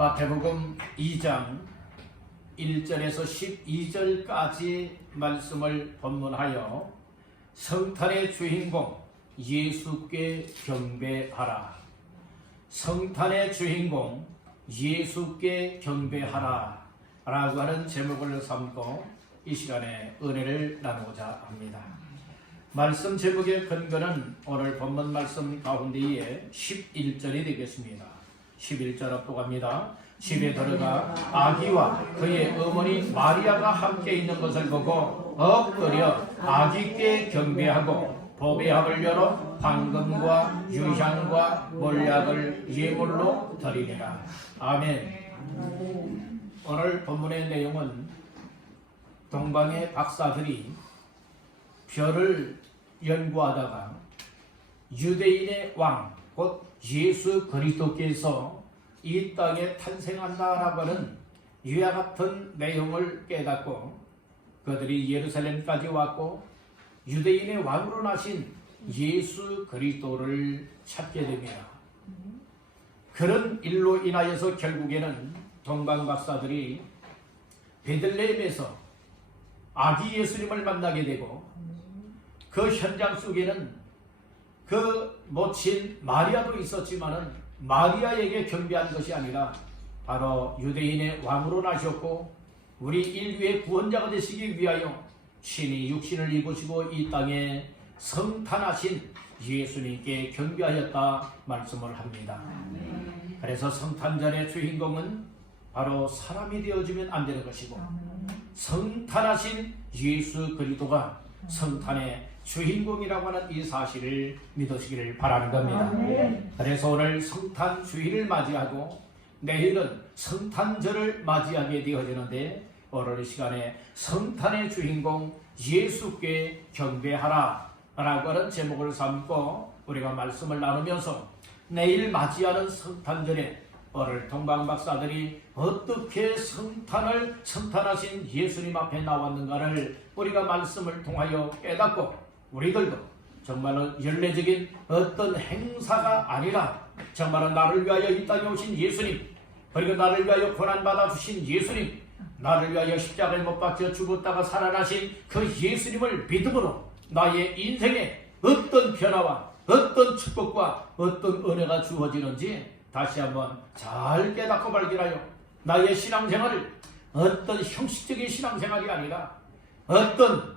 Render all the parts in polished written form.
마태복음 2장 1절에서 12절까지 말씀을 본문하여 성탄의 주인공 예수께 경배하라, 성탄의 주인공 예수께 경배하라 라고 하는 제목을 삼고 이 시간에 은혜를 나누고자 합니다. 말씀 제목의 근거는 오늘 본문 말씀 가운데에 11절이 되겠습니다. 11절 압독합니다. 집에 들어가 아기와 그의 어머니 마리아가 함께 있는 것을 보고 엎드려 아기께 경배하고 보배합을 열어 황금과 유향과 몰약을 예물로 드리니라. 아멘. 오늘 본문의 내용은 동방의 박사들이 별을 연구하다가 유대인의 왕, 곧 예수 그리스도께서 이 땅에 탄생한다라고 하는 이와 같은 내용을 깨닫고 그들이 예루살렘까지 왔고 유대인의 왕으로 나신 예수 그리스도를 찾게 됩니다. 그런 일로 인하여서 결국에는 동방 박사들이 베들레헴에서 아기 예수님을 만나게 되고 그 현장 속에는 그 모친 마리아도 있었지만은 마리아에게 경배한 것이 아니라 바로 유대인의 왕으로 나셨고 우리 인류의 구원자가 되시기 위하여 친히 육신을 입으시고 이 땅에 성탄하신 예수님께 경배하였다 말씀을 합니다. 그래서 성탄절의 주인공은 바로 사람이 되어주면 안 되는 것이고 성탄하신 예수 그리스도가 성탄의 주인공이라고 하는 이 사실을 믿으시기를 바라는 겁니다. 그래서 오늘 성탄 주일을 맞이하고 내일은 성탄절을 맞이하게 되어지는데 오늘 이 시간에 성탄의 주인공 예수께 경배하라 라고 하는 제목을 삼고 우리가 말씀을 나누면서 내일 맞이하는 성탄절에 오늘 동방 박사들이 어떻게 성탄하신 예수님 앞에 나왔는가를 우리가 말씀을 통하여 깨닫고 우리들도 정말로 연례적인 어떤 행사가 아니라 정말로 나를 위하여 이 땅에 오신 예수님, 그리고 나를 위하여 고난받아 주신 예수님, 나를 위하여 십자가에 못 박혀 죽었다가 살아나신 그 예수님을 믿음으로 나의 인생에 어떤 변화와 어떤 축복과 어떤 은혜가 주어지는지 다시 한번 잘 깨닫고 발견하여 나의 신앙생활을 어떤 형식적인 신앙생활이 아니라 어떤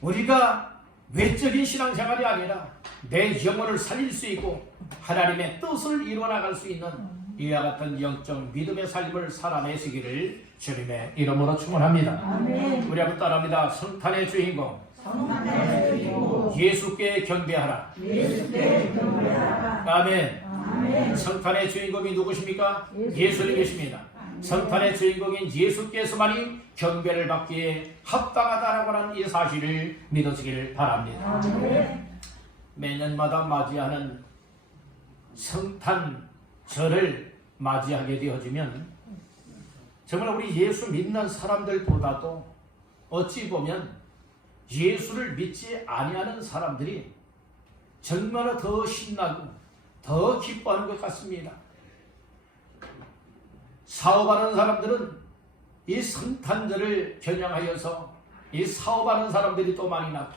우리가 외적인 신앙생활이 아니라 내 영혼을 살릴 수 있고 하나님의 뜻을 이루어나갈 수 있는 이와 같은 영적 믿음의 삶을 살아내시기를 주님의 이름으로 축원합니다. 우리 한번 따라합니다. 성탄의 주인공 예수께 경배하라. 아멘. 성탄의 주인공이 누구십니까? 예수님이십니다. 성탄의 주인공인 예수께서만이 경배를 받기에 합당하다라고 하는 이 사실을 믿으시기를 바랍니다. 매년마다 맞이하는 성탄절을 맞이하게 되어지면 정말 우리 예수 믿는 사람들보다도 어찌 보면 예수를 믿지 아니하는 사람들이 정말 더 신나고 더 기뻐하는 것 같습니다. 사업하는 사람들은 이 성탄절을 겨냥하여서 이 사업하는 사람들이 또 많이 나고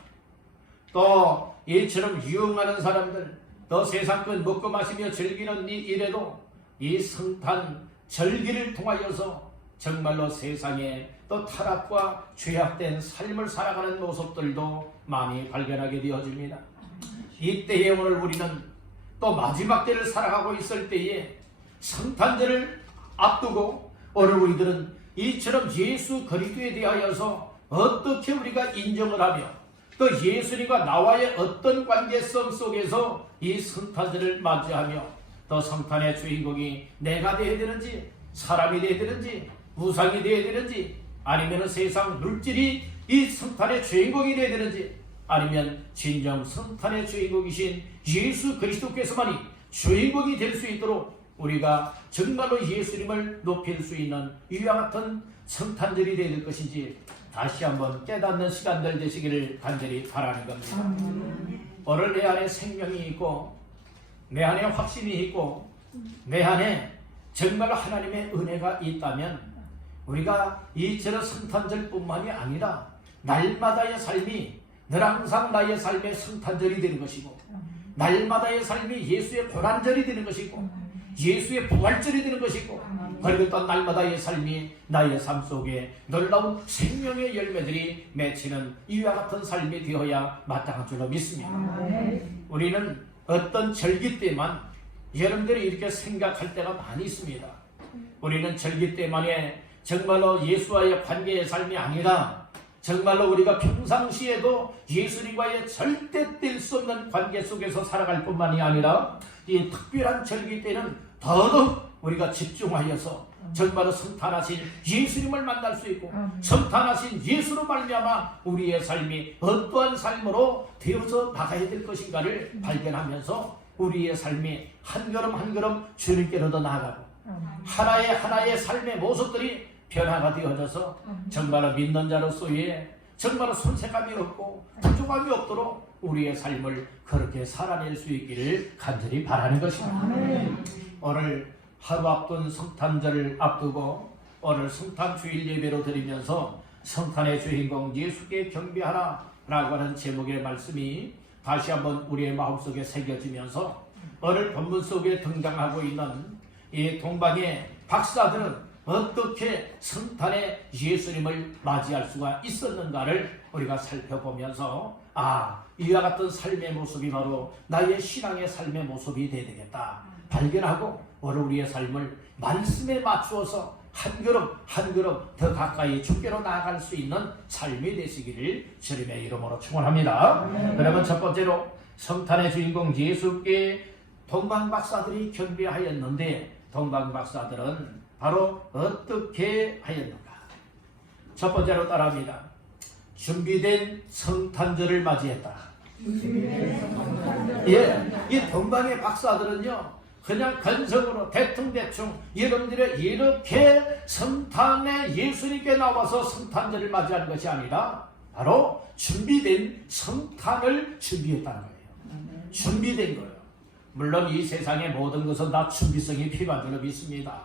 또 이처럼 유흥하는 사람들 또 세상껏 먹고 마시며 즐기는 이 일에도 이 성탄 절기를 통하여서 정말로 세상에 또 타락과 죄악된 삶을 살아가는 모습들도 많이 발견하게 되어집니다. 이때에 오늘 우리는 또 마지막 때를 살아가고 있을 때에 성탄절을 앞두고 오늘 우리들은 이처럼 예수 그리스도에 대하여서 어떻게 우리가 인정을 하며 또 예수님과 나와의 어떤 관계성 속에서 이 성탄절을 맞이하며 또 성탄의 주인공이 내가 되어야 되는지 사람이 되어야 되는지 우상이 되어야 되는지 아니면 세상 물질이 이 성탄의 주인공이 되어야 되는지 아니면 진정 성탄의 주인공이신 예수 그리스도께서만이 주인공이 될 수 있도록 우리가 정말로 예수님을 높일 수 있는 이와 같은 성탄절이 될 것인지 다시 한번 깨닫는 시간들 되시기를 간절히 바라는 겁니다. 오늘 내 안에 생명이 있고 내 안에 확신이 있고 내 안에 정말 하나님의 은혜가 있다면 우리가 이처럼 성탄절뿐만이 아니라 날마다의 삶이 늘 항상 나의 삶의 성탄절이 되는 것이고, 날마다의 삶이 예수의 고난절이 되는 것이고, 예수의 부활절이 되는 것이고, 그리고 또 날마다의 삶이 나의 삶 속에 놀라운 생명의 열매들이 맺히는 이와 같은 삶이 되어야 마땅한 줄로 믿습니다. 우리는 어떤 절기 때만 여러분들이 이렇게 생각할 때가 많이 있습니다. 우리는 절기 때만에 정말로 예수와의 관계의 삶이 아니라 정말로 우리가 평상시에도 예수님과의 절대 뗄 수 없는 관계 속에서 살아갈 뿐만이 아니라 이 특별한 절기 때는 더더욱 우리가 집중하여서 정말로 성탄하신 예수님을 만날 수 있고, 성탄하신 예수로 말미암아 우리의 삶이 어떠한 삶으로 되어서 나가야 될 것인가를 발견하면서 우리의 삶이 한 걸음 한 걸음 주님께로 더 나아가고 하나의 삶의 모습들이 변화가 되어져서 정말로 믿는 자로서의 정말로 손색감이 없고 부족함이 없도록 우리의 삶을 그렇게 살아낼 수 있기를 간절히 바라는 것입니다. 오늘 하루 앞둔 성탄절을 앞두고 오늘 성탄 주일 예배로 드리면서 성탄의 주인공 예수께 경배하라 라고 하는 제목의 말씀이 다시 한번 우리의 마음속에 새겨지면서 오늘 본문 속에 등장하고 있는 이 동방의 박사들은 어떻게 성탄의 예수님을 맞이할 수가 있었는가를 우리가 살펴보면서 이와 같은 삶의 모습이 바로 나의 신앙의 삶의 모습이 되어야 되겠다 발견하고 오늘 우리의 삶을 말씀에 맞추어서 한 걸음 한 걸음 더 가까이 주께로 나아갈 수 있는 삶이 되시기를 주님의 이름으로 축원합니다. 그러면 첫 번째로 성탄의 주인공 예수께 동방박사들이 경배하였는데 동방박사들은 바로 어떻게 하였는가? 첫 번째로 따라합니다. 준비된 성탄절을 맞이했다. 이 동방의 박사들은요 그냥 건성으로 대충 여러분들이 이렇게 성탄에 예수님께 나와서 성탄절을 맞이하는 것이 아니라 바로 준비된 성탄을 준비했다는 거예요. 준비된 거예요. 물론 이 세상의 모든 것은 다 준비성이 필요한 줄로 믿습니다.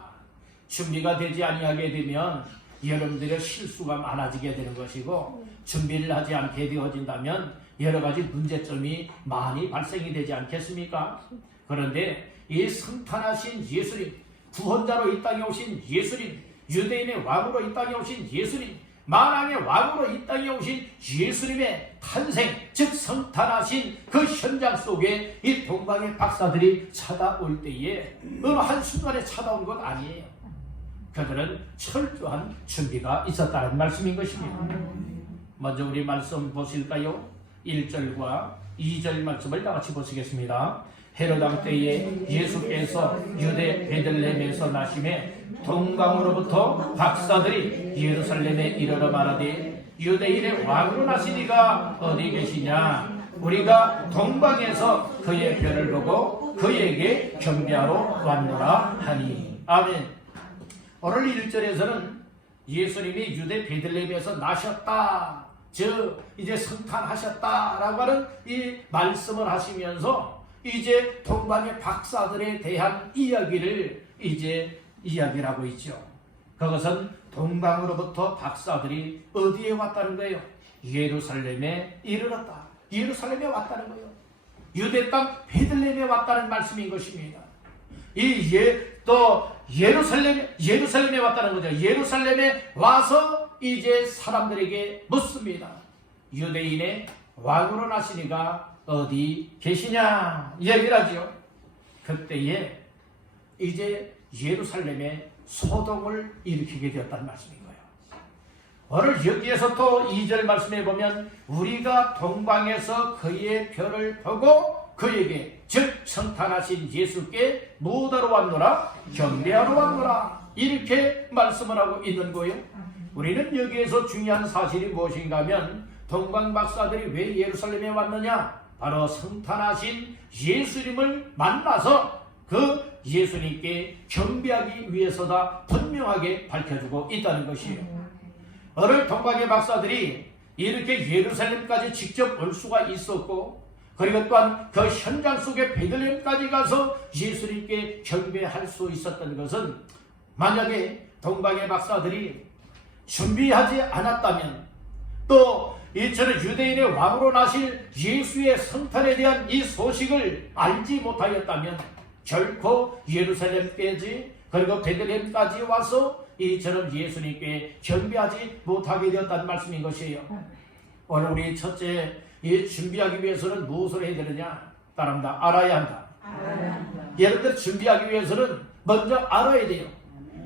준비가 되지 아니하게 되면 여러분들의 실수가 많아지게 되는 것이고, 준비를 하지 않게 되어진다면 여러 가지 문제점이 많이 발생이 되지 않겠습니까? 그런데 이 성탄하신 예수님, 구원자로 이 땅에 오신 예수님, 유대인의 왕으로 이 땅에 오신 예수님, 만왕의 왕으로 이 땅에 오신 예수님의 탄생, 즉 성탄하신 그 현장 속에 이 동방의 박사들이 찾아올 때에 어느 한순간에 찾아온 것 아니에요. 그들은 철저한 준비가 있었다는 말씀인 것입니다. 먼저 우리 말씀 보실까요? 1절과 2절 말씀을 다같이 보시겠습니다. 헤롯 왕 때에 예수께서 유대 베들레헴에서 나심에 동방으로부터 박사들이 예루살렘에 이르러 말하되 유대인의 왕으로 나신 이가 어디 계시냐? 우리가 동방에서 그의 별을 보고 그에게 경배하러 왔노라 하니. 아멘. 오늘 1절에서는 예수님이 유대 베들레헴에서 나셨다, 즉 이제 성탄하셨다라고 하는 이 말씀을 하시면서 이제 동방의 박사들에 대한 이야기를 이제 이야기를 하고 있죠. 그것은 동방으로부터 박사들이 어디에 왔다는 거예요? 예루살렘에 이르렀다. 예루살렘에 왔다는 거예요. 유대 땅 베들레헴에 왔다는 말씀인 것입니다. 또 예루살렘에 왔다는 거죠. 예루살렘에 와서 이제 사람들에게 묻습니다. 유대인의 왕으로 나신 이가 어디 계시냐 얘기를 하죠. 그때에 이제 예루살렘에 소동을 일으키게 되었다는 말씀인 거예요. 오늘 여기에서 또 2절 말씀에 보면 우리가 동방에서 그의 별을 보고 그에게 즉 성탄하신 예수께 무엇하러 왔노라? 경배하러 왔노라. 이렇게 말씀을 하고 있는 거예요. 우리는 여기에서 중요한 사실이 무엇인가 하면 동방 박사들이 왜 예루살렘에 왔느냐? 바로 성탄하신 예수님을 만나서 그 예수님께 경배하기 위해서다 분명하게 밝혀주고 있다는 것이에요. 오늘 동방의 박사들이 이렇게 예루살렘까지 직접 올 수가 있었고, 그리고 또한 그 현장 속에 베들레헴까지 가서 예수님께 경배할 수 있었던 것은 만약에 동방의 박사들이 준비하지 않았다면, 또 이처럼 유대인의 왕으로 나실 예수의 성탄에 대한 이 소식을 알지 못하였다면 결코 예루살렘까지 그리고 베들레헴까지 와서 이처럼 예수님께 경배하지 못하게 되었다는 말씀인 것이에요. 오늘 우리 첫째, 이 준비하기 위해서는 무엇을 해야 되느냐? 따릅니다. 알아야 한다. 여러분들 준비하기 위해서는 먼저 알아야 돼요.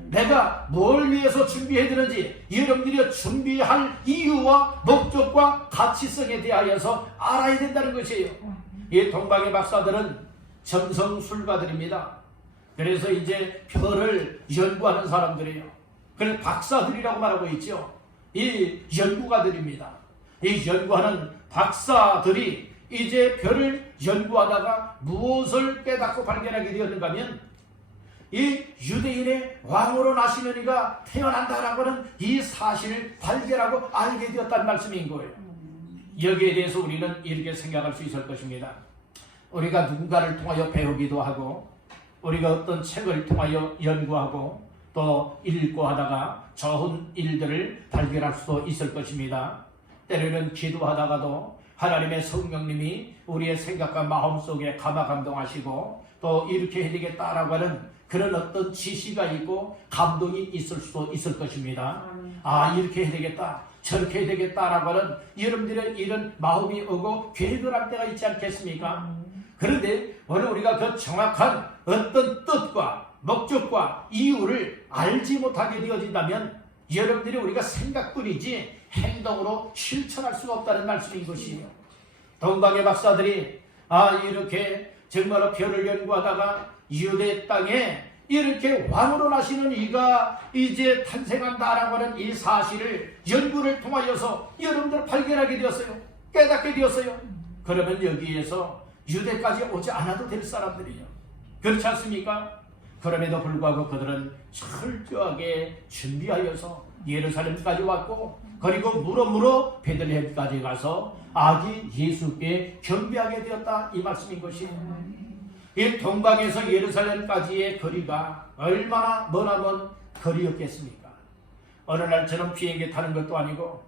내가 뭘 위해서 준비해야 되는지 여러분들이 준비할 이유와 목적과 가치성에 대하여서 알아야 된다는 것이에요. 이 동방의 박사들은 점성술가들입니다. 그래서 이제 별을 연구하는 사람들이에요. 그래서 박사들이라고 말하고 있죠. 이 연구가들입니다. 이 연구하는 박사들이 이제 별을 연구하다가 무엇을 깨닫고 발견하게 되었는가 하면, 이 유대인의 왕으로 나시는 이가 태어난다라고 하는 이 사실을 발견하고 알게 되었다는 말씀인 거예요. 여기에 대해서 우리는 이렇게 생각할 수 있을 것입니다. 우리가 누군가를 통하여 배우기도 하고, 우리가 어떤 책을 통하여 연구하고 또 읽고 하다가 좋은 일들을 발견할 수도 있을 것입니다. 때로는 기도하다가도 하나님의 성령님이 우리의 생각과 마음속에 감화감동하시고 또 이렇게 해야 되겠다라고 하는 그런 어떤 지시가 있고 감동이 있을 수도 있을 것입니다. 아, 이렇게 해야 되겠다, 저렇게 해야 되겠다라고 하는 여러분들의 이런 마음이 오고 계획을 할 때가 있지 않겠습니까? 그런데 오늘 우리가 그 정확한 어떤 뜻과 목적과 이유를 알지 못하게 되어진다면 여러분들이 우리가 생각뿐이지 행동으로 실천할 수가 없다는 말씀인 것이에요. 동방의 박사들이 이렇게 정말로 별을 연구하다가 유대 땅에 이렇게 왕으로 나시는 이가 이제 탄생한다라고 하는 이 사실을 연구를 통하여서 여러분들 발견하게 되었어요. 깨닫게 되었어요. 그러면 여기에서 유대까지 오지 않아도 될 사람들이에요. 그렇지 않습니까? 그럼에도 불구하고 그들은 철저하게 준비하여서 예루살렘까지 왔고, 그리고 물어 베들레헴까지 가서 아기 예수께 경배하게 되었다, 이 말씀인 것이에요. 이 동방에서 예루살렘까지의 거리가 얼마나 머나먼 거리였겠습니까? 어느 날처럼 비행기 타는 것도 아니고,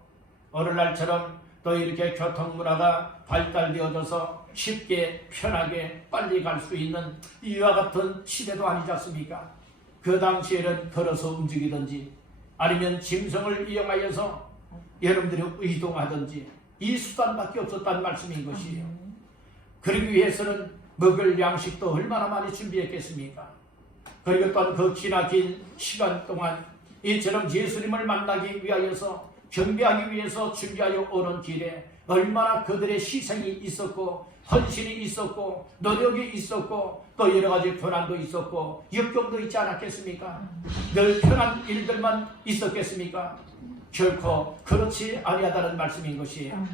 어느 날처럼 또 이렇게 교통문화가 발달되어져서 쉽게 편하게 빨리 갈 수 있는 이와 같은 시대도 아니지 않습니까? 그 당시에는 걸어서 움직이든지 아니면 짐승을 이용하여서 여러분들이 이동하든지 이 수단밖에 없었다는 말씀인 것이에요. 그러기 위해서는 먹을 양식도 얼마나 많이 준비했겠습니까? 그리고 또한 그 기나긴 시간 동안 이처럼 예수님을 만나기 위하여서 경배하기 위해서 준비하여 오는 길에 얼마나 그들의 희생이 있었고 헌신이 있었고 노력이 있었고 또 여러 가지 고난도 있었고 역경도 있지 않았겠습니까? 늘 편한 일들만 있었겠습니까? 결코 그렇지 아니하다는 말씀인 것이에요.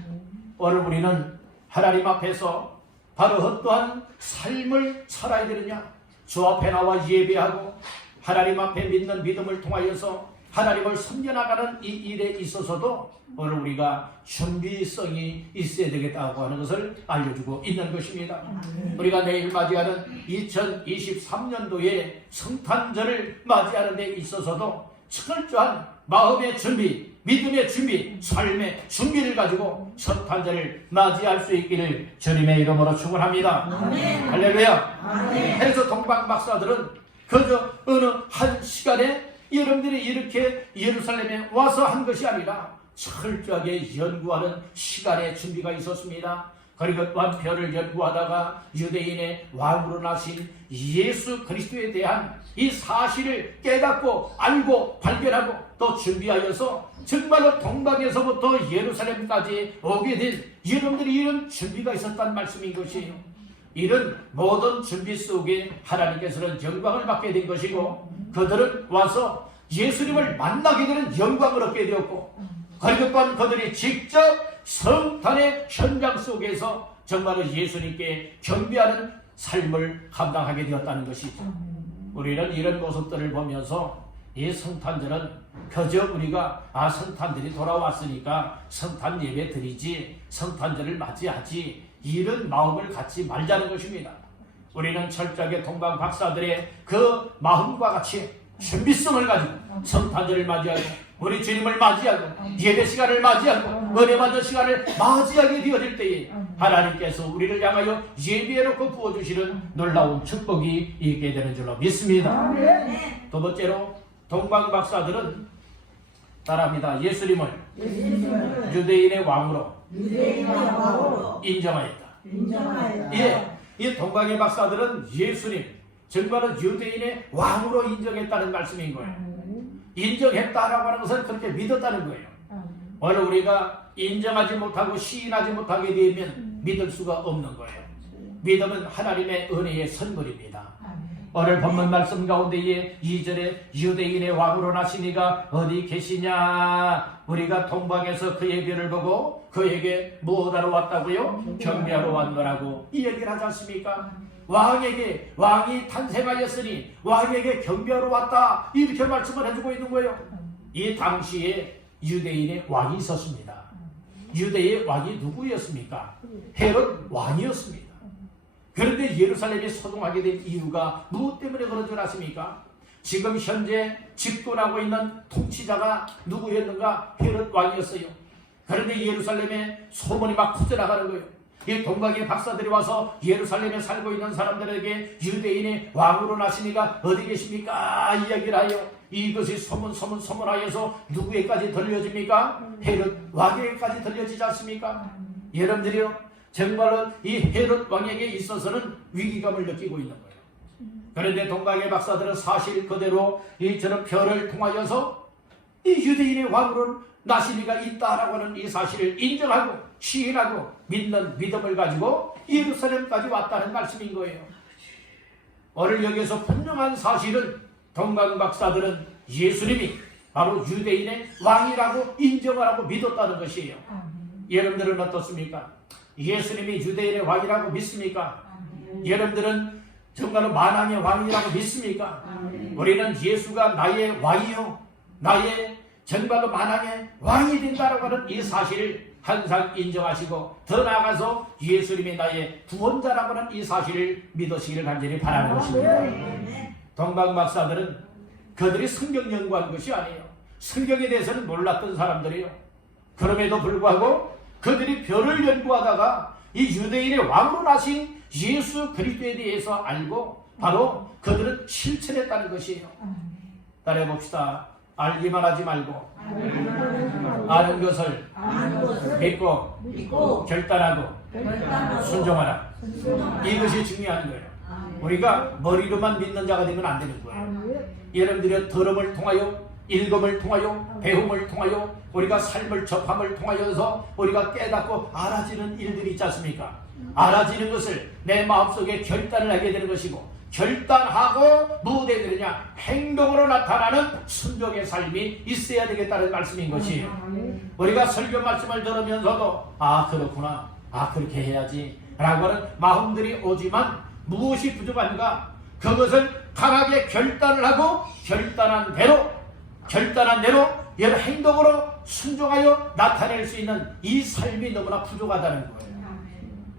오늘 우리는 하나님 앞에서 바로 어떠한 삶을 살아야 되느냐? 주 앞에 나와 예배하고 하나님 앞에 믿는 믿음을 통하여서 하나님을 섬겨나가는 이 일에 있어서도 오늘 우리가 준비성이 있어야 되겠다고 하는 것을 알려주고 있는 것입니다. 우리가 내일 맞이하는 2023년도에 성탄절을 맞이하는 데 있어서도 철저한 마음의 준비, 믿음의 준비, 삶의 준비를 가지고 성탄절을 맞이할 수 있기를 주님의 이름으로 축원합니다. 할렐루야. 그래서 동방 박사들은 그저 어느 한 시간에 여러분들이 이렇게 예루살렘에 와서 한 것이 아니라 철저하게 연구하는 시간의 준비가 있었습니다. 그리고 또한 별을 연구하다가 유대인의 왕으로 나신 예수 그리스도에 대한 이 사실을 깨닫고 알고 발견하고 또 준비하여서 정말로 동방에서부터 예루살렘까지 오게 된 여러분들이 이런 준비가 있었다는 말씀인 것이에요. 이런 모든 준비 속에 하나님께서는 영광을 받게 된 것이고 그들은 와서 예수님을 만나게 되는 영광을 얻게 되었고 그리고 또한 그들이 직접 성탄의 현장 속에서 정말로 예수님께 경배하는 삶을 감당하게 되었다는 것이죠. 우리는 이런 모습들을 보면서 이 성탄절은 그저 우리가 성탄절이 돌아왔으니까 성탄 예배 드리지 성탄절을 맞이하지 이런 마음을 갖지 말자는 것입니다. 우리는 철저하게 동방 박사들의 그 마음과 같이 준비성을 가지고 성탄절을 맞이하고 우리 주님을 맞이하고 예배 시간을 맞이하고 은혜 받는 시간을 맞이하게 되어질 때에 하나님께서 우리를 향하여 예비해놓고 부어주시는 놀라운 축복이 있게 되는 줄로 믿습니다. 두 번째로 동방 박사들은 따라합니다. 예수님을 유대인의 왕으로 인정하였다. 예, 이 동방의 박사들은 예수님 정말은 유대인의 왕으로 인정했다는 말씀인 거예요. 인정했다라고 하는 것은 그렇게 믿었다는 거예요. 오늘 우리가 인정하지 못하고 시인하지 못하게 되면 믿을 수가 없는 거예요. 믿음은 하나님의 은혜의 선물입니다. 오늘 본문 말씀 가운데에 2절에 유대인의 왕으로 나시니가 어디 계시냐? 우리가 동방에서 그의 별을 보고 그에게 무엇하러 왔다고요? 경배하러 왔노라고 이 얘기를 하지 않습니까? 왕에게 왕이 탄생하였으니 왕에게 경배하러 왔다 이렇게 말씀을 해주고 있는 거예요. 이 당시에 유대인의 왕이 있었습니다. 유대의 왕이 누구였습니까? 헤롯 왕이었습니다. 그런데 예루살렘이 소동하게 된 이유가 무엇 때문에 그런 줄 아십니까? 지금 현재 집권하고 있는 통치자가 누구였는가? 헤롯 왕이었어요. 그런데 예루살렘에 소문이 막 퍼져나가는 거예요. 이 동방의 박사들이 와서 예루살렘에 살고 있는 사람들에게 유대인의 왕으로 나시니가 어디 계십니까? 이야기를 하여 이것이 소문하여서 누구에까지 들려집니까? 헤롯 왕에게까지 들려지지 않습니까? 여러분들이요, 정말로 이 헤롯 왕에게 있어서는 위기감을 느끼고 있는 거예요. 그런데 동방의 박사들은 사실 그대로 이처럼 별을 통하여서 이 유대인의 왕으로 나시니가 있다라고 하는 이 사실을 인정하고 시인하고 믿는 믿음을 가지고 예루살렘까지 왔다는 말씀인 거예요. 오늘 여기서 분명한 사실은 동방 박사들은 예수님이 바로 유대인의 왕이라고 인정을 하고 믿었다는 것이에요. 여러분들은 어떻습니까? 예수님이 유대인의 왕이라고 믿습니까? 여러분들은 정말로 만왕의 왕이라고 믿습니까? 우리는 예수가 나의 왕이요, 나의 정말로 만왕의 왕이 된다라고 하는 이 사실을 항상 인정하시고 더 나아가서 예수님이 나의 구원자라고 하는 이 사실을 믿으시기를 간절히 바라는 것입니다. 동방 박사들은 그들이 성경 연구한 것이 아니에요. 성경에 대해서는 몰랐던 사람들이에요. 그럼에도 불구하고 그들이 별을 연구하다가 이 유대인의 왕으로 나신 예수 그리스도에 대해서 알고 바로 그들은 실천했다는 것이에요. 따라해 봅시다. 알기만 하지 말고 아는 것을 믿고 결단하고 순종하라. 이것이 중요한 거예요. 우리가 머리로만 믿는 자가 되면 안 되는 거예요. 여러분들의 들음을 통하여 읽음을 통하여 배움을 통하여 우리가 삶을 접함을 통하여서 우리가 깨닫고 알아지는 일들이 있지 않습니까? 알아지는 것을 내 마음속에 결단을 하게 되는 것이고 결단하고 무엇에 되느냐? 행동으로 나타나는 순종의 삶이 있어야 되겠다는 말씀인 것이에요. 우리가 설교 말씀을 들으면서도 아 그렇구나, 아 그렇게 해야지 라고 하는 마음들이 오지만 무엇이 부족한가? 그것을 강하게 결단을 하고 결단한 대로 여러 행동으로 순종하여 나타낼 수 있는 이 삶이 너무나 부족하다는 거예요.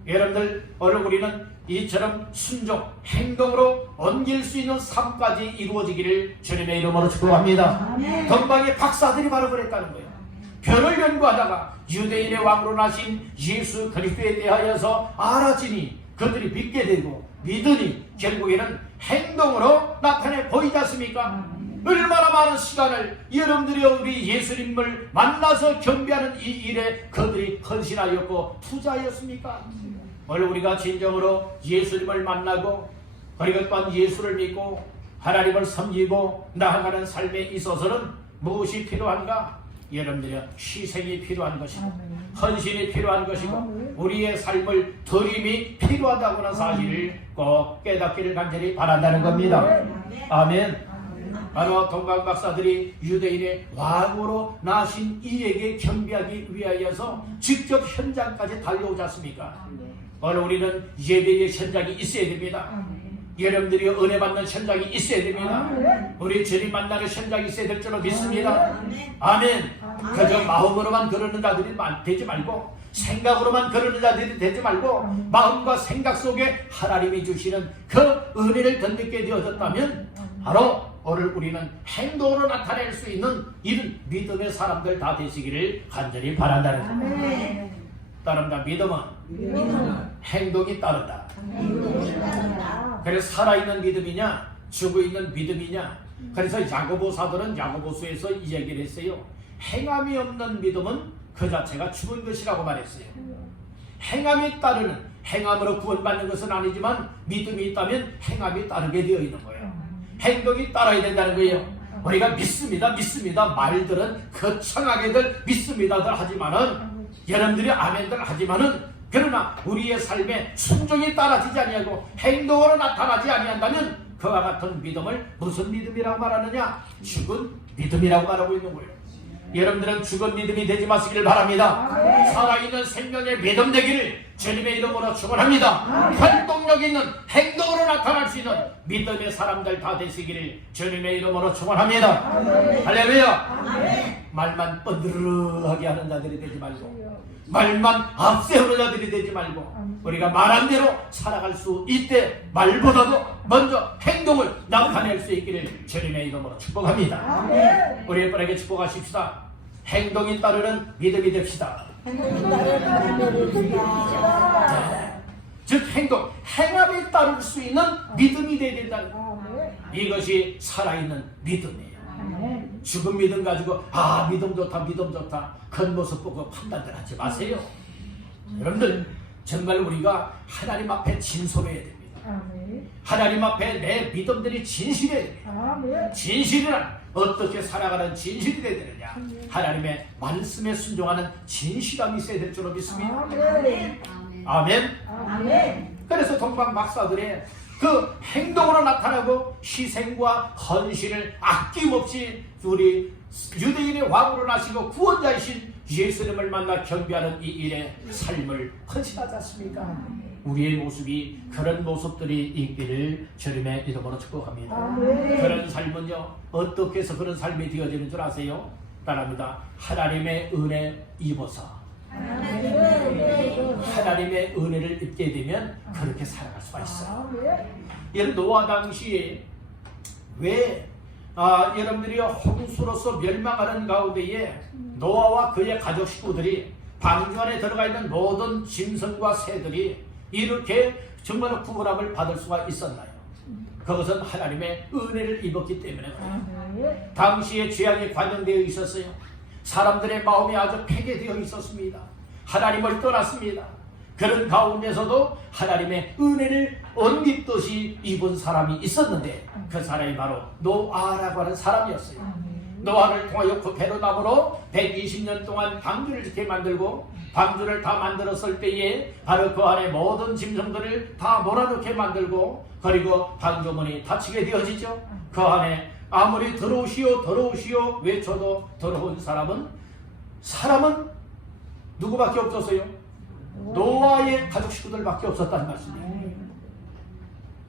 여러분들 오늘 우리는 이처럼 순종, 행동으로 옮길 수 있는 삶까지 이루어지기를 주님의 이름으로 축복합니다. 동방의 박사들이 바로 그랬다는 거예요. 별을 연구하다가 유대인의 왕으로 나신 예수 그리스도에 대하여서 알아지니 그들이 믿게 되고 믿으니 결국에는 행동으로 나타내 보이지 않습니까? 얼마나 많은 시간을 여러분들이 우리 예수님을 만나서 경배하는 이 일에 그들이 헌신하였고 투자하였습니까? 오늘 우리가 진정으로 예수님을 만나고 그리고 또한 예수를 믿고 하나님을 섬기고 나아가는 삶에 있어서는 무엇이 필요한가? 여러분들의 희생이 필요한 것이고 헌신이 필요한 것이고 우리의 삶을 드림이 필요하다고 하는 사실을 꼭 깨닫기를 간절히 바란다는 겁니다. 아멘. 바로 동방 박사들이 유대인의 왕으로 나신 이에게 경배하기 위하여서 직접 현장까지 달려오지 않습니까? 오늘 우리는 예배의 현장이 있어야 됩니다. 여러분들이 은혜 받는 현장이 있어야 됩니다. 우리 주님 만나는 현장이 있어야 될 줄로 믿습니다. 아멘. 그저 마음으로만 그러는 자들이 되지 말고, 생각으로만 그러는 자들이 되지 말고, 마음과 생각 속에 하나님이 주시는 그 은혜를 덧입게 되어졌다면 바로 오늘 우리는 행동으로 나타낼 수 있는 이런 믿음의 사람들 다 되시기를 간절히 바란다는 겁니다. 따른다. 믿음은 행동이 따른다. 그래서 살아있는 믿음이냐 죽어있는 믿음이냐. 그래서 야고보사들은 야고보서에서 이 얘기를 했어요. 행함이 없는 믿음은 그 자체가 죽은 것이라고 말했어요. 행함이 따르는, 행함으로 구원받는 것은 아니지만 믿음이 있다면 행함이 따르게 되어 있는 거예요. 행동이 따라야 된다는 거예요. 우리가 믿습니다 말들은 거창하게들 믿습니다들 하지만은, 여러분들이 아멘들 하지만은, 그러나 우리의 삶에 순종이 따라지지 아니하고 행동으로 나타나지 아니한다면 그와 같은 믿음을 무슨 믿음이라고 말하느냐? 죽은 믿음이라고 말하고 있는 거예요. 여러분들은 죽은 믿음이 되지 마시기를 바랍니다. 살아있는 생명의 믿음 되기를 주님의 이름으로 축원합니다. 활동력 있는 행동으로 나타날 수 있는 믿음의 사람들 다 되시기를 주님의 이름으로 축원합니다. 할렐루야. 말만 뻔드르하게 하는 자들이 되지 말고, 말만 앞세우는 자들이 되지 말고, 우리가 말한 대로 살아갈 수 있대 말보다도 먼저 행동을 나타낼 수 있기를 주님의 이름으로 축복합니다. 우리 여러분에게 축복하십시다. 행동이 따르는 믿음이 됩시다. 즉 행동, 행함이 따를 수 있는 믿음이 되어야 된다는 거예요. 이것이 살아있는 믿음이에요. 죽은 믿음 가지고 믿음 좋다 겉모습 보고 판단들 하지 마세요. 여러분들 정말 우리가 하나님 앞에 진솔해야 됩니다. 하나님 앞에 내 믿음들이 진실해야 됩니다. 진실이란 어떻게 살아가는 진실이 되야 되느냐? 하나님의 말씀에 순종하는 진실함이 있어야 될 줄로 믿습니다. 아멘. 그래서 동방 박사들의 그 행동으로 나타나고 희생과 헌신을 아낌없이 우리 유대인의 왕으로 나시고 구원자이신 예수님을 만나 경배하는 이 일의 삶을 헌신하지 않습니까? 우리의 모습이 그런 모습들이 있기를 주님의 이름으로 축복합니다. 그런 삶은요, 어떻게 해서 그런 삶이 되어지는 줄 아세요? 따라합니다. 하나님의 은혜 입어서, 하나님의 은혜를 입게 되면 그렇게 살아갈 수가 있어요. 여러분, 노아 당시에 왜 여러분들이 홍수로서 멸망하는 가운데에 노아와 그의 가족 식구들이 방주 안에 들어가 있는 모든 짐승과 새들이 이렇게 정말 구원함을 받을 수가 있었나요? 그것은 하나님의 은혜를 입었기 때문에 그래요. 당시에 죄악이 관영되어 있었어요. 사람들의 마음이 아주 폐괴되어 있었습니다. 하나님을 떠났습니다. 그런 가운데서도 하나님의 은혜를 옷입듯이 입은 사람이 있었는데 그 사람이 바로 노아라고 하는 사람이었어요. 노아를 통하여 그 배로나무로 120년 동안 방주를 짓게 만들고, 방주를 다 만들었을 때에 바로 그 안에 모든 짐승들을 다 몰아넣게 만들고, 그리고 방주문이 닫히게 되어지죠. 그 안에 아무리 더러우시오 외쳐도 더러운 사람은 누구밖에 없었어요? 노아의 가족 식구들밖에 없었다는 말씀이에요.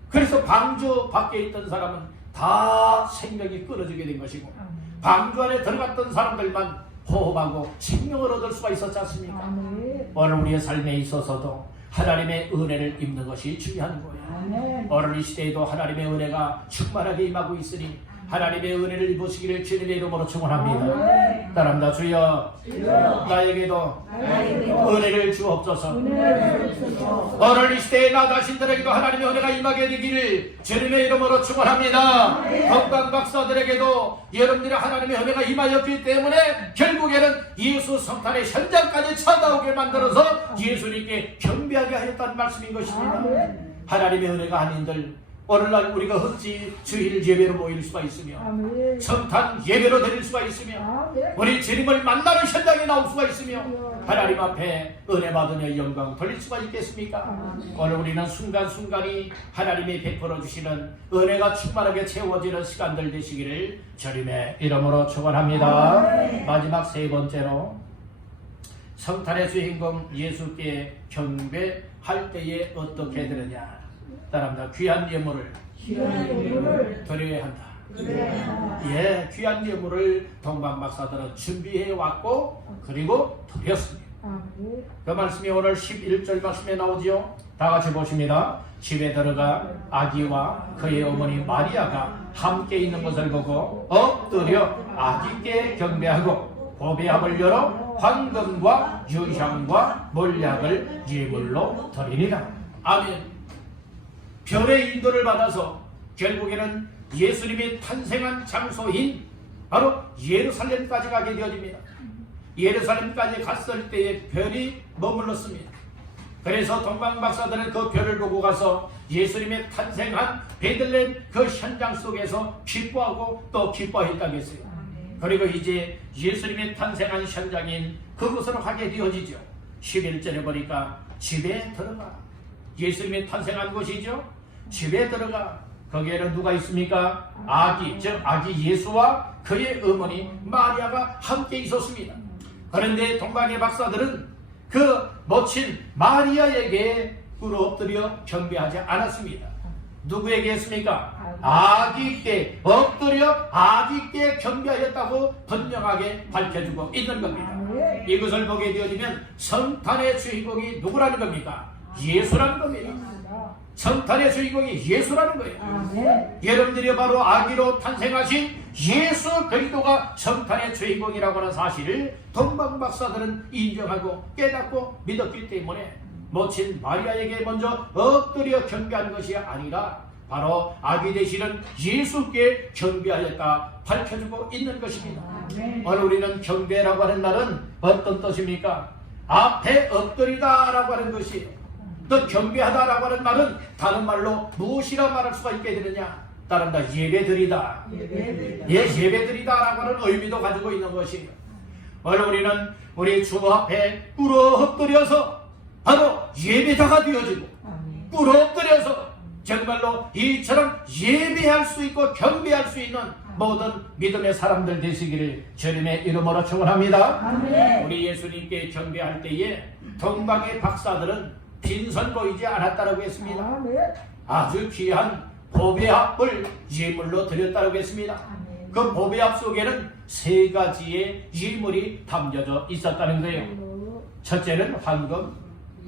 그래서 방주 밖에 있던 사람은 다 생명이 끊어지게 된 것이고, 방주 안에 들어갔던 사람들만 호흡하고 생명을 얻을 수가 있었지 않습니까? 오늘 우리의 삶에 있어서도 하나님의 은혜를 입는 것이 중요한 거예요. 오늘 이 시대에도 하나님의 은혜가 충만하게 임하고 있으니 하나님의 은혜를 입으시기를 주님의 이름으로 축원합니다. 따라합니다. 주여, 나에게도 은혜를 주옵소서. 오늘 이 시대에 나 자신들에게도 하나님의 은혜가 임하게 되기를 주님의 이름으로 축원합니다. 건강 박사들에게도 여러분들의 하나님의 은혜가 임하였기 때문에 결국에는 예수 성탄의 현장까지 찾아오게 만들어서 예수님께 경배하게 하였다는 말씀인 것입니다. 하나님의 은혜가 아닌들 오늘날 우리가 어찌 주일 예배로 모일 수가 있으며 성탄 예배로 드릴 수가 있으며 우리 주님을 만나는 현장에 나올 수가 있으며 하나님 앞에 은혜 받으며 영광 돌릴 수가 있겠습니까? 오늘 우리는 순간순간이 하나님이 베풀어 주시는 은혜가 충만하게 채워지는 시간들 되시기를 주님의 이름으로 축원합니다. 마지막 세 번째로 성탄의 주인공 예수께 경배할 때에 어떻게 되느냐. 사람들 귀한 예물을 드려야 한다. 예, 귀한 예물을 동방 박사들은 준비해 왔고 그리고 드렸습니다. 그 말씀이 오늘 11절 말씀에 나오지요. 다 같이 보십니다. 집에 들어가 아기와 그의 어머니 마리아가 함께 있는 것을 보고 엎드려 아기께 경배하고 보배합을 열어 황금과 유향과 몰약을 예물로 드리니라. 아멘. 별의 인도를 받아서 결국에는 예수님이 탄생한 장소인 바로 예루살렘까지 가게 되어집니다. 예루살렘까지 갔을 때에 별이 머물렀습니다. 그래서 동방박사들은 그 별을 보고 가서 예수님의 탄생한 베들레헴 그 현장 속에서 기뻐하고 또 기뻐했다고 했어요. 그리고 이제 예수님의 탄생한 현장인 그곳으로 가게 되어지죠. 11절에 보니까 집에 들어가. 예수님이 탄생한 곳이죠. 집에 들어가. 거기에는 누가 있습니까? 아기, 즉 아기 예수와 그의 어머니 마리아가 함께 있었습니다. 그런데 동방의 박사들은 그 모친 마리아에게 꿇어 엎드려 경배하지 않았습니다. 누구에게 했습니까? 아기께 엎드려 아기께 경배하였다고 분명하게 밝혀주고 있는 겁니다. 이것을 보게 되어지면 성탄의 주인공이 누구라는 겁니까? 예수라는 겁니다. 성탄의 주인공이 예수라는 거예요. 여러분들이 바로 아기로 탄생하신 예수 그리스도가 성탄의 주인공이라고 하는 사실을 동방박사들은 인정하고 깨닫고 믿었기 때문에 모친 마리아에게 먼저 엎드려 경배한 것이 아니라 바로 아기 되시는 예수께 경배하였다 밝혀주고 있는 것입니다. 오늘 우리는 경배라고 하는 말은 어떤 뜻입니까? 앞에 엎드리다 라고 하는 것이에요. 또 경배하다라고 하는 말은 다른 말로 무엇이라 말할 수가 있게 되느냐? 따른다 예배드리다. 예배드리다라고 하는 의미도 가지고 있는 것이에요. 오늘 우리는 우리 주 앞에 꿇어 엎드려서 바로 예배자가 되어지고 꿇어 엎드려서 정말로 이처럼 예배할 수 있고 경배할 수 있는 모든 믿음의 사람들 되시기를 주님의 이름으로 축원합니다. 우리 예수님께 경배할 때에 동방의 박사들은 빈손 보이지 않았다고 했습니다. 아주 귀한 보배합을 예물로 드렸다고 했습니다. 그 보배합 속에는 세 가지의 예물이 담겨져 있었다는 거예요. 첫째는 황금,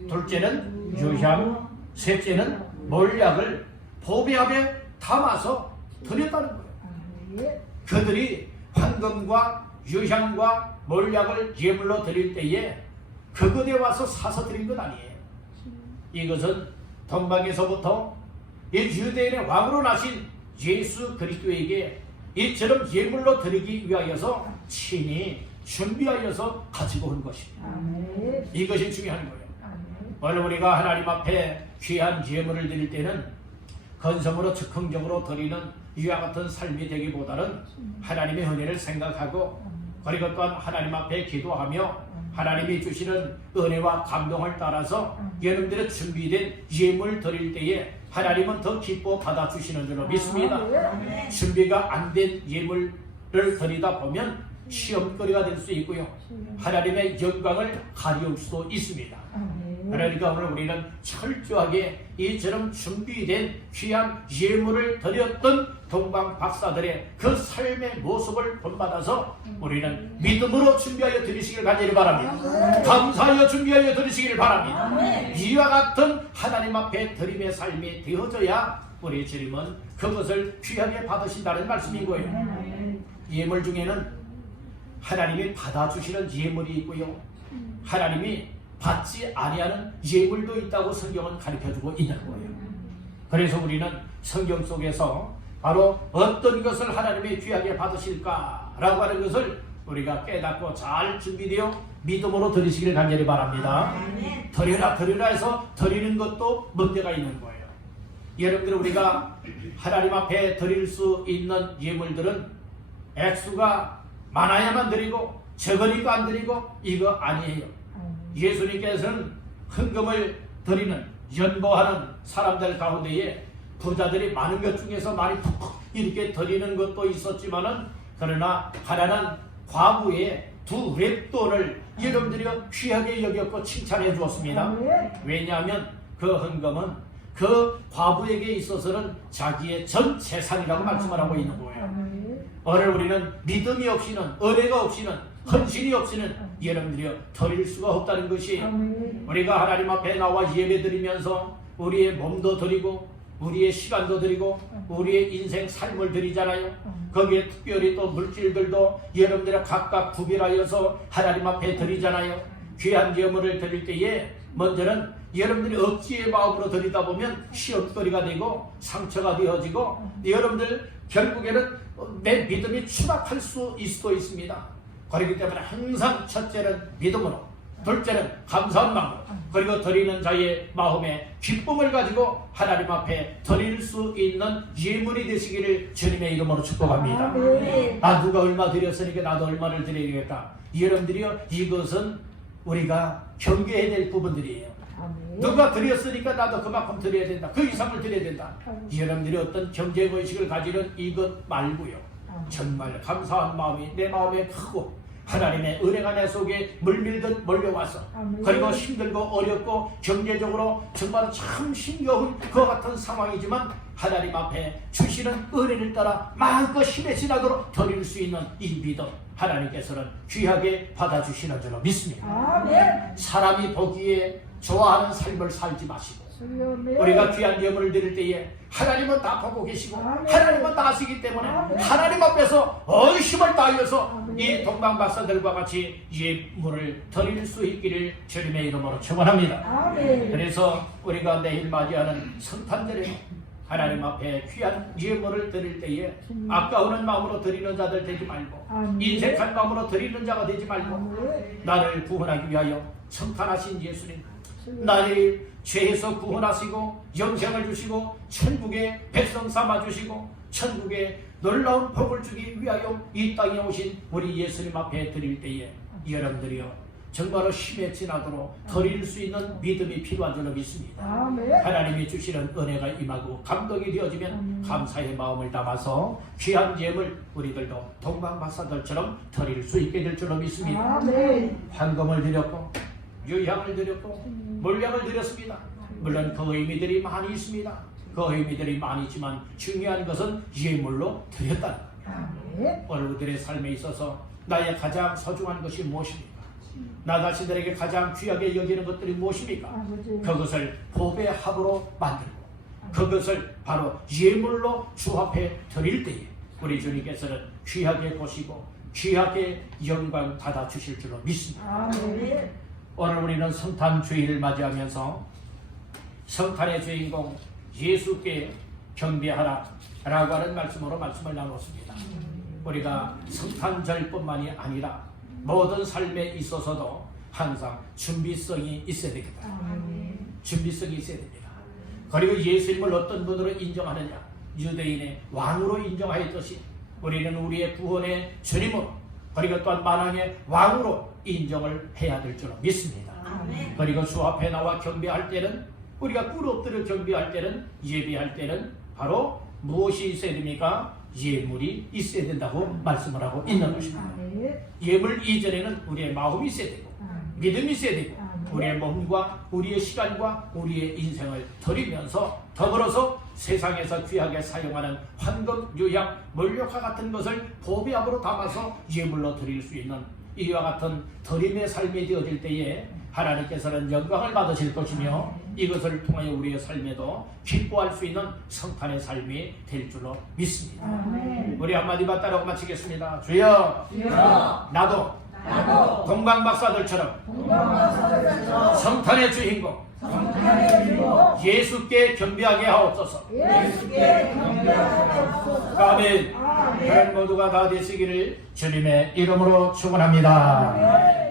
둘째는 유향, 셋째는 몰약을 보배합에 담아서 드렸다는 거예요. 그들이 황금과 유향과 몰약을 예물로 드릴 때에 그곳에 와서 사서 드린 것 아니에요. 이것은 동방에서부터 이 유대인의 왕으로 나신 예수 그리스도에게 이처럼 예물로 드리기 위하여서 친히 준비하여서 가지고 온 것입니다. 이것이 중요한 거예요. 오늘 우리가 하나님 앞에 귀한 예물을 드릴 때는 건성으로 즉흥적으로 드리는 이와 같은 삶이 되기보다는 하나님의 은혜를 생각하고 그리고 또한 하나님 앞에 기도하며 하나님이 주시는 은혜와 감동을 따라서 여러분들의 준비된 예물 드릴 때에 하나님은 더 기뻐 받아주시는 줄로 믿습니다. 준비가 안 된 예물을 드리다 보면 시험거리가 될 수 있고요. 하나님의 영광을 가려울 수 있습니다. 그러니까 오늘 우리는 철저하게 이처럼 준비된 귀한 예물을 드렸던 동방 박사들의 그 삶의 모습을 본받아서 우리는 믿음으로 준비하여 드리시길 간절히 바랍니다. 감사하여 준비하여 드리시길 바랍니다. 이와 같은 하나님 앞에 드림의 삶이 되어져야 우리 주님은 그것을 귀하게 받으신다는 말씀인 거예요. 예물 중에는 하나님이 받아주시는 예물이 있고요. 하나님이 받지 아니하는 예물도 있다고 성경은 가르쳐주고 있는 거예요. 그래서 우리는 성경 속에서 바로 어떤 것을 하나님이 귀하게 받으실까라고 하는 것을 우리가 깨닫고 잘 준비되어 믿음으로 드리시길 간절히 바랍니다. 드리라 해서 드리는 것도 문제가 있는 거예요. 여러분들 우리가 하나님 앞에 드릴 수 있는 예물들은 액수가 많아야만 드리고 적으니까 안 드리고 이거 아니에요. 예수님께서는 헌금을 드리는 연보하는 사람들 가운데에 부자들이 많은 것 중에서 많이 푹 이렇게 드리는 것도 있었지만은 그러나 하나는 과부의 2 랩돈을 여러분들이 귀하게 여겼고 칭찬해 주었습니다. 왜냐하면 그 헌금은 그 과부에게 있어서는 자기의 전 재산이라고 말씀을 하고 있는 거예요. 오늘 우리는 믿음이 없이는, 은혜가 없이는, 헌신이 없이는 여러분들이 드릴 수가 없다는 것이, 우리가 하나님 앞에 나와 예배드리면서 우리의 몸도 드리고 우리의 시간도 드리고 우리의 인생 삶을 드리잖아요. 거기에 특별히 또 물질들도 여러분들이 각각 구별하여서 하나님 앞에 드리잖아요. 귀한 예물을 드릴 때에 먼저는 여러분들이 억지의 마음으로 드리다 보면 시험거리가 되고 상처가 되어지고 여러분들 결국에는 내 믿음이 추락할 수일 수도 있습니다. 그렇기 때문에 항상 첫째는 믿음으로, 둘째는 감사한 마음으로, 그리고 드리는 자의 마음에 기쁨을 가지고 하나님 앞에 드릴 수 있는 예물이 되시기를 주님의 이름으로 축복합니다. 누가 얼마 드렸으니까 나도 얼마를 드려야겠다. 여러분들이요, 이것은 우리가 경계해야 될 부분들이에요. 누가 드렸으니까 나도 그만큼 드려야 된다, 그 이상을 드려야 된다. 여러분들이 어떤 경쟁의식을 가지는 이것 말고요, 정말 감사한 마음이 내 마음에 크고 하나님의 은혜가 내 속에 물밀듯 몰려와서, 그리고 힘들고 어렵고 경제적으로 정말 참 힘겨운 그 같은 상황이지만 하나님 앞에 주시는 은혜를 따라 마음껏 힘에 지나도록 드릴 수 있는 이 믿음, 하나님께서는 귀하게 받아주시는 줄로 믿습니다. 사람이 보기에 좋아하는 삶을 살지 마시고, 우리가 귀한 예물을 드릴 때에 하나님은 다 보고 계시고 하나님은 다 아시기 때문에 하나님 앞에서 의심을 다하여서 이 동방박사들과 같이 예물을 드릴 수 있기를 주님의 이름으로 축원합니다. 그래서 우리가 내일 맞이하는 성탄절에 하나님 앞에 귀한 예물을 드릴 때에 아까우는 마음으로 드리는 자들 되지 말고, 인색한 마음으로 드리는 자가 되지 말고, 나를 구원하기 위하여 성탄하신 예수님, 나를 죄에서 구원하시고 영생을 주시고 천국의 백성 삼아주시고 천국의 놀라운 복을 주기 위하여 이 땅에 오신 우리 예수님 앞에 드릴 때에 여러분들이요, 정말로 힘에 지나도록 드릴 수 있는 믿음이 필요한 줄로 믿습니다. 하나님이 주시는 은혜가 임하고 감동이 되어지면 감사의 마음을 담아서 귀한 예물 우리들도 동방박사들처럼 드릴 수 있게 될 줄로 믿습니다. 황금을 드렸고 유향을 드렸고 물량을 드렸습니다. 물론 그 의미들이 많이 있습니다. 그 의미들이 많이 있지만 중요한 것은 예물로 드렸다는 겁니다. 오늘들의 삶에 있어서 나의 가장 소중한 것이 무엇입니까? 나 자신들에게 가장 귀하게 여기는 것들이 무엇입니까? 그것을 법의 합으로 만들고 그것을 바로 예물로 주 앞에 드릴 때에 우리 주님께서는 귀하게 보시고 귀하게 영광 받아 주실 줄로 믿습니다. 오늘 우리는 성탄 주일을 맞이하면서 성탄의 주인공 예수께 경배하라 라고 하는 말씀으로 말씀을 나눴습니다. 우리가 성탄절뿐만이 아니라 모든 삶에 있어서도 항상 준비성이 있어야 됩니다. 준비성이 있어야 됩니다. 그리고 예수님을 어떤 분으로 인정하느냐, 유대인의 왕으로 인정하였듯이 우리는 우리의 구원의 주님으로, 그리고 또한 만왕의 왕으로 인정을 해야 될 줄로 믿습니다. 그리고 주 앞에 나와 경배할 때는, 우리가 꿇 엎드려 경배할 때는, 예배할 때는 바로 무엇이 있어야 됩니까? 예물이 있어야 된다고 말씀을 하고 있는 것입니다. 예물 이전에는 우리의 마음이 있어야 되고 믿음이 있어야 되고 우리의 몸과 우리의 시간과 우리의 인생을 드리면서 더불어서 세상에서 귀하게 사용하는 황금, 유향, 물욕과 같은 것을 보배압으로 담아서 예물로 드릴 수 있는 이와 같은 드림의 삶이 되어질 때에 하나님께서는 영광을 받으실 것이며 이것을 통하여 우리의 삶에도 기뻐할 수 있는 성탄의 삶이 될 줄로 믿습니다. 우리 한마디만 따라고 마치겠습니다. 주여, 나도 동방박사들처럼 성탄의 주인공 예수께 경배하게 하옵소서. 아멘. 그런 모두가 다 되시기를 주님의 이름으로 축원합니다.